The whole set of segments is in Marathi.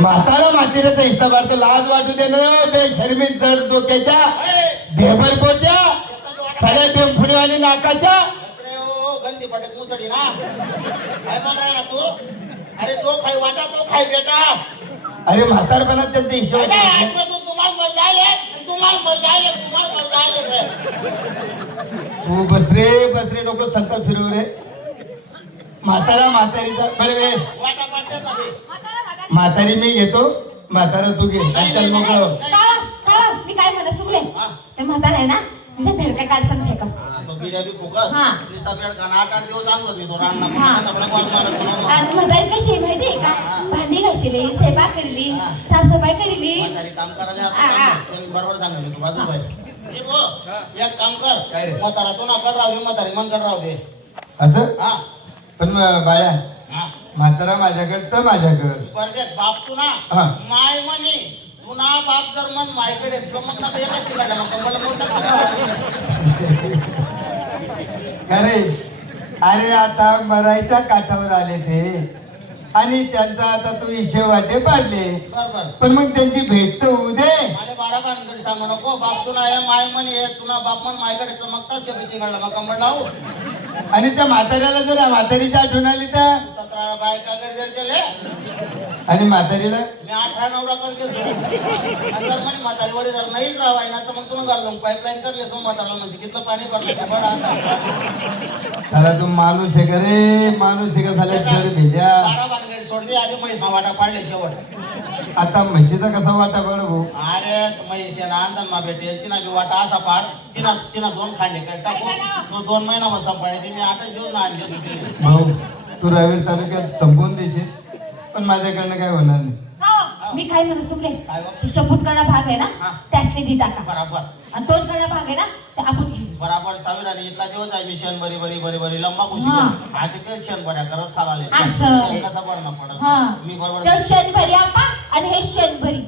म्हातारा म्हाताऱ्याचा हिस्सा वाटतो, लाज वाटू दे ना बेशर्मी जड डोक्याच्या ढेबर पोट्या सगळ्या टेम्फुडीवाली नाकाच्या गंदी पटक मुसडी ना काय बोल ना तू. अरे तो खाई वाटा तो खाई बेटा. अरे म्हातारपणात त्यांचा हिशोब तुम्हाला मर जायले तुम्हाला मर जायले तुम्हाला मर जायले. तू बसरे नको संत फिरव रे. म्हातारा म्हातारीचा बरे वाटा पडते ना बे. म्हातारी मी घेतो, म्हातारा तू घे. चल मग मी काय म्हणत तुमले ते म्हातारा आहे ना तिचा भेडका काढसन फेकस तो बिड्या बी फोकस हा. निस्ता बेड का 8 दिवस सांगतो मी तो राणा पण कॉल मारत म्हणून. आणि म्हातारी कशी आहे माहिती आहे का, भांडी घासली, स्वयंपाक केली, साफसफाई केली. म्हातारी काम करायला आपण बरोबर सांगितलं तू बाजू बाई. ए बो एक काम कर काय रे? म्हातारा तो ना कर राहू दे म्हातारी मन कर राहू दे. असं हा पण बाळा हा म्हातारा माझ्याकडे तर माझ्याकडे बरं बाप तू ना हा. माय म्हणे तू ना बाप जर मन मायकडे समज ना तर एका शिकायला मग मला मोठा खरे. अरे आता मरायच्या काठावर आले ते आणि त्यांचा आता तू हिशेब वाटे पाडले, बरोबर. पण मग त्यांची भेट तर होऊ दे. मला 12 भानगडी सांगू नको. बाप तू ना माय म्हणे तुला बाप मन मायकडे चमकताच ते पैसे काढला मग कंबळ लावू. आणि त्या म्हाताऱ्याला जर म्हातारीची आठवण आली तर 17 बायका कडे जर दिले आणि म्हातारीला मी 18 नवरा करते जर म्हणे म्हातारीवर जर नाहीच राहाय ना तर मग तुला घालून पाईपलाईन करले सो म्हाताराला म्हणजे कितलं पाणी भरलं बड आता साला तू माणूस आहे का रे, माणूस आहे का साला चढ भेजा. 12 भानगडी सोड दे आधी म्हैस वाटा पाडले शेवट. आता म्हशीचा कसा वाटा पड भाऊ. अरे म्हैस ना अंदन मा भेटेल तिना बी वाटा असा पाड तिना 2 खांडे काय टाकू तो 2 महिना मग संपाळे ते मी 8 दिवस ना आणले होते. भाऊ तू रावेर तालुक्यात संपवून देशील पण माझ्याकडनं काय होणार नाही. मी काय म्हणत तुमले काय गं? 100 फूट कळा भाग आहे ना हा. त्यासले दी टाका बराबर आणि 2 कळा भाग आहे ना ते आपण घेऊ. बराबर सावीर आणि इथला दिवस आहे मी शन बरी लंबा खुशी हा. आधी ते शन बऱ्या करत सालाले असं. शन कसा बरं पडत हा मी बरोबर तो शनभरी आपा आणि हे शनभरी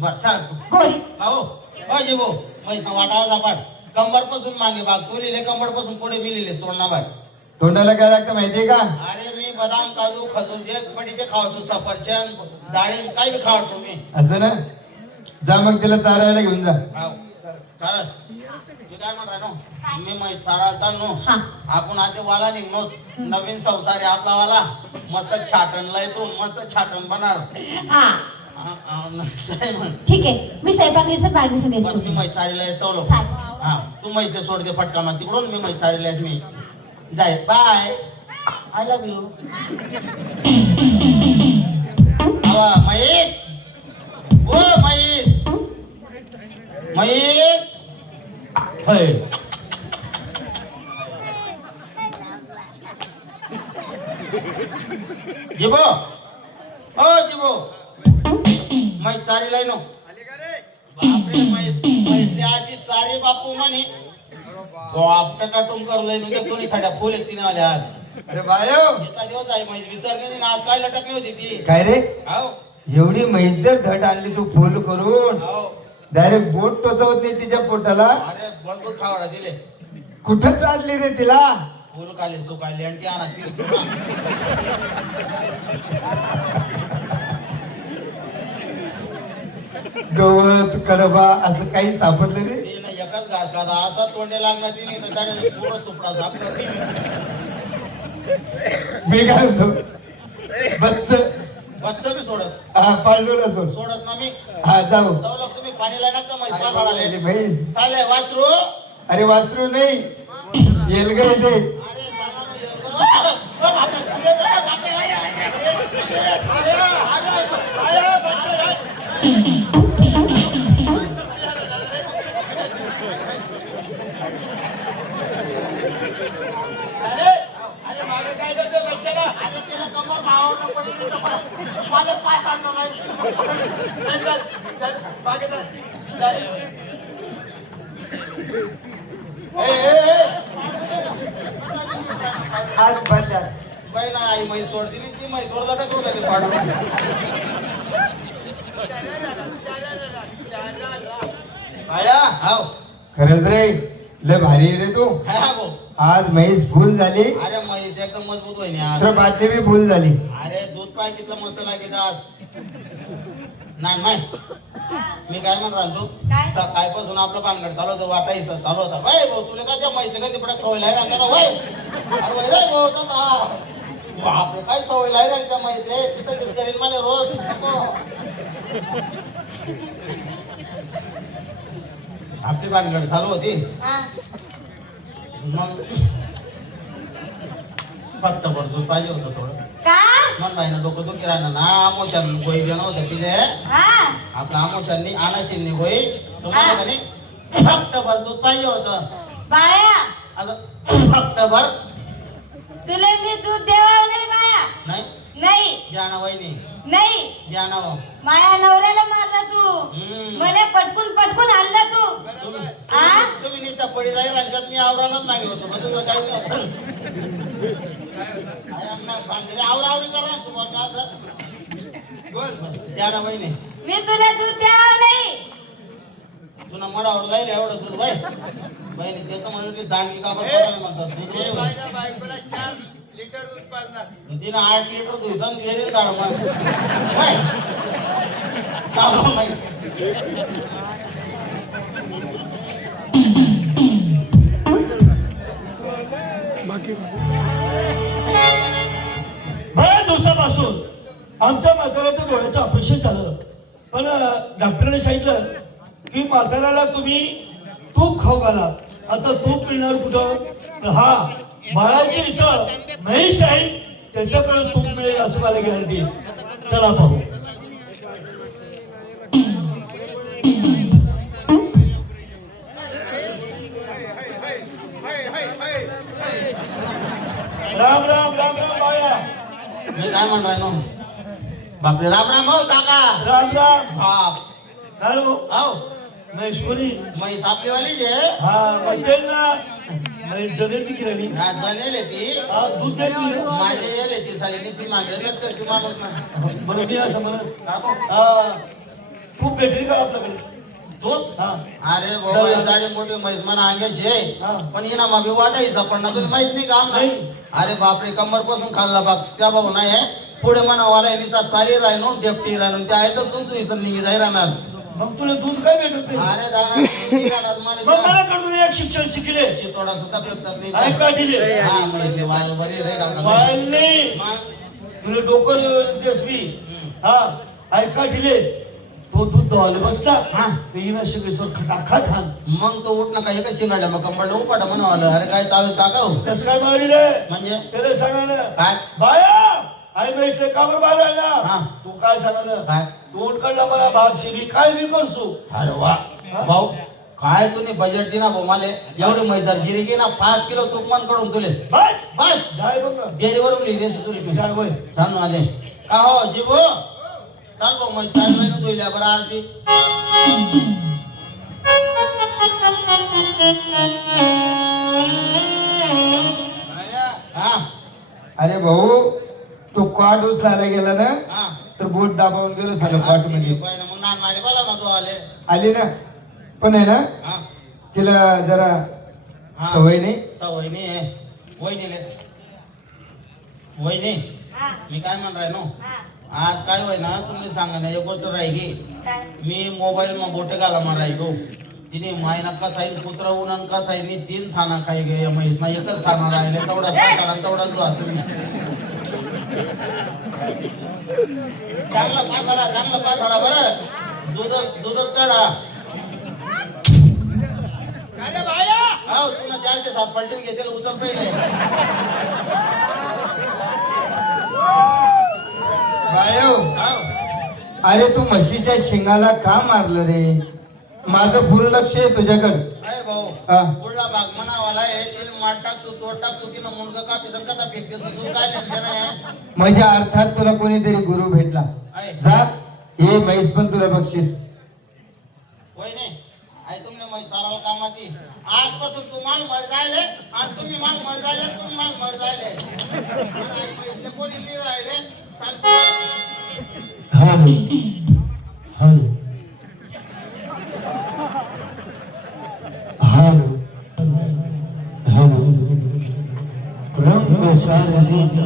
बर सर गोळी. भाऊ हो जे भाऊ म्हैस वाटा झापाड कंबर पासून मागे भाग तू लिहिले कंबर पासून पुढे मी लिहिलेस तोंडा भाग. तोंडाला काय लागतं माहितीये का? अरे मी बदाम काजू खजूर जे पडी ते खावसू सफरचंद डाळिंब काय बी खावडतो मी. असं ना, जा मग तिला चारायला घेऊन जा. हाव चालत मी काय म्हणणार नो मी मै चारा चाल नो हा. आपण आता वाला निघलो नवीन संसार आहे आपला वाला मस्त छाटण लय तू मस्त छाटण बनार. हा बस ठीक आहे मी स्वयंपाकीचं भाग दिसून मी येतो. मै चारीला येतो चालेल. हा तू मैसले सोड दे फटका मग तिकडून मी मै चारीला येस मी जाय bye I love you. Mahesh ओ महेश महेश होय जिबो ओ जिबो मै चारी लाय नो बापरे महेशले अशी चारी बापू म्हणे बाप टकाटून करलंय म्हणजे कोणी थड्या फुल एक तिने आले आज. अरे बायो इतका दिवस आहे म्हैस विचारते ना आज काय लटकली होती ती. काय रे, हाव एवढी म्हैस जर धट आणली तू फुल करून हाव डायरेक्ट बोट टोचवत नाही तिच्या पोटाला. अरे बळगूर खावडा दिले कुठं चालली रे तिला? फुल काले सुकाले आणि ती आणा ती गवत कडबा असं काही सापडलं रे? तिने एकच घास खादा असा तोंडे लागला तिने तर त्याने पूर्ण सुपडा साफ करते. मी काय म्हणतो, बच्च बच्च बी सोडस हा पाळलेला सोड. सोडस ना मी हा जाऊ. तवलक तुम्ही पाणी लायना का म्हैस पासाडाले म्हैस चाले वासरू. अरे वासरू नाही, येलगाय ते. अरे चला मग येऊ. बापरे, बापरे, आज बंद. बाई ना आई म्हैस सोडती नाही ती म्हैस सोडता टाकू होता ते पाडून. आया हाव खरंच रे, लय भारी आहे रे तू. हा भाऊ आज म्हैस फुल झाली अरे म्हैस एकदम मजबूत होईन आज. तर बाटली बी फुल झाली. अरे दूध पाय कितलं मस्त लागेल आज. नाही नाही मी काय म्हणून राहतो काय? सकाळपासून आपलं पानगड चालू होतं वाटायचं चालू होता. वय भाऊ तुला काय त्या म्हैसले कधी पडक सवय लाय राहता वय. अरे वय रे भाऊ बापरे काय सवय लाय राहील त्या म्हैसले तिथं करीन मला रोज नको. आपली पानगड चालू होती हा. मग फक्त पण दूध पाहिजे होतं थोडं. का? मन बाईनं डोकं दुखी राहणार ना. आमोशान गोई देणं होतं तिले. हा. आपल्या आमोशांनी आनाशींनी गोई तुम्हाला का नाही फक्त भर दूध पाहिजे होतं. बाया असं फक्त भर तुला मी दूध देवाव नाही बाया. नाही नाही द्या ना वहिनी नाही. द्या ना हो. माया नवऱ्याला मारला तू. हम्म. मला पटकून आणला तू. तुम्ही आ? तुम्ही निस्ता पडी जाईल राज्यात मी आवरानच मागे होतो मग तुझं काही नाही. आवरावरी करा तुम्हाला असं द्या ना वहिनी. मी तुला दूध द्यावं नाही. तुला मडावर जाईल एवढं दूध बाई बहिणी देतो म्हणून की दांडगी काबर पडायला म्हणतात दूध तिनं 8 लिटर दिवसान गेली काढ मग बाय. चालू बाई. बऱ्याच दिवसापासून आमच्या म्हाताऱ्याच्या डोळ्याचं ऑपरेशन झालं पण डॉक्टरने सांगितलं की म्हाताऱ्याला तुम्ही तूप खाऊ घाला. आता तूप मिळणार कुठं? हा बाळाच्या इथं महेश आहे त्याच्याकडे तूप मिळेल असं मला गॅरंटी. चला पाहू. राम राम राम राम बाया. मी काय म्हण राहिनो बापरे राम राम हो काका. राम राम. बाप हॅलो हो महेश कोणी? म्हैस आपलीवाली जे हा वाटेल ना महेश जनेल की राहिली. हा जनेल ती हा दूध दे तू. माझे येले ती साली निस्ती मागे ती माणूस ना. बरं मी असं म्हणत हा भाऊ. हा खूप भेटेल का आपल्याकडे? दूध हा अरे बाबा साडी मोठी म्हैस म्हणा अंग्याची आहे हा. पण हिना मागे वाटायचा पण ना तुला माहित नाही काम नाही. अरे बापरे कंबर पासून खाल्ला बाप त्या भाऊ नाही आहे पुढे म्हणावाला निसा चाली राहिनो डेपटी राहिनो त्या आहे तर तू इसम निघी जाई राहणार. मग तुला दूध काय भेटत नाही? अरे दादा निघी राहणार मग मला मला कडून एक शिक्षण शिकले थोडा सुद्धा पेपतात नाही. ऐका दिले हा म्हैसले वाल बरी रे काका. वाळले मग तुला डोकं देस मी. हा ऐका दिले तो दूध दवाले बसला हा. ते ना सगळे खटाखट हान मग तो उठ नका एकच शिंगाडला मग कंबरला उपाटा म्हणावलं. अरे काय चावीस काका हो कसं काय मारी रे? म्हणजे त्याला सांगा ना काय बाया आई म्हैसले का बरं बाहेर आहे हा. ना तू काय सांगा ना काय तोंड काढला मला भाग शिरी काय बी करसू. अरे वा भाऊ काय तुम्ही बजेट दिना भाऊ मला एवढी मैजार जिरी घे ना 5 किलो तूप मन कडून तुले बस बस जाय बघ ना डेअरीवरून लिहिदेस तुला जाय वय. छान आदे का हो जीवो चाल भाऊ मै चालवाय ना दोइल्या बरं आज बी हा अरे भाऊ तो कॉट उचलायला गेला ना हा तर बोट दाबावून गेलं सगळं कॉट मध्ये. मग नान माले बोला ना तू आले आली ना पण आहे ना हा तिला जरा हा. सवय नाही. वहिनी आहे वहिनीले वहिनी हा. मी काय म्हण राहिनो हा. आज काय होय ना तुम्ही सांगा ना एक गोष्ट राहिली काय? मी मोबाईल मा बोटे घाला मा राहिलो तिने मायना का थाई कुत्रा उन्हान का थाई मी 3 थाना खाई गे म्हैस ना एकच थाना राहिले तेवढा तेवढाच दुआ तुम्ही चांगला पासाडा बरं दूधच काढा. हो तुला 407 पलटी घेतील उचल पहिले. बायो हो अरे तू म्हशीच्या शिंगाला का मारलं रे? माझं पूर्ण लक्ष आहे तुझ्याकडं. अरे भाऊ हा. पुढला भाग म्हणावाला आहे तिला माठ टाकसू तोड टाकसू तिनं मुलगा कापी सकता फेकते तू काय लेन आहे म्हणजे अर्थात तुला कोणीतरी गुरु भेटला. आहे जा हे म्हैस पण तुला बक्षीस. होय नाही आई तुमने मग चाराला कामात ये आजपासून तू माल मर जायले आणि तुम्ही माल मर जायले तुम्ही माल मर जायले आई पैसे कोणी नाही राहिले चाल हॅलो हॅलो हॅलो हॅलो साऱ्यांनी